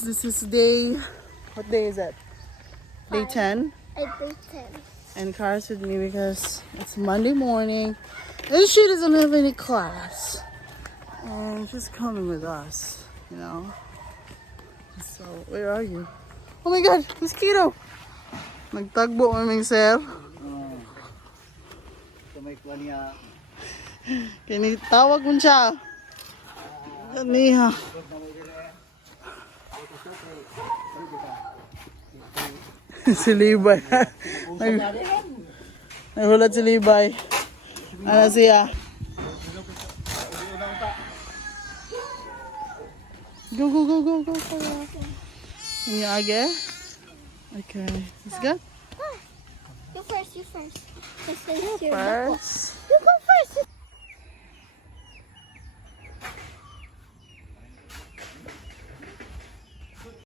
This is day, what day is it? Day 10. Day 10. And Kara's with me because it's Monday morning and she doesn't have any class. And she's coming with us, you know. So, where are you? Oh my God, mosquito! Nagtagbo kaming sir. Kinitawag mo siya. Kaniha. Si Libay. Nagulat si Libay. Ano siya? Go, go, go, go, go. Can you age? Okay. Let's go. You first, you first. First. You go first.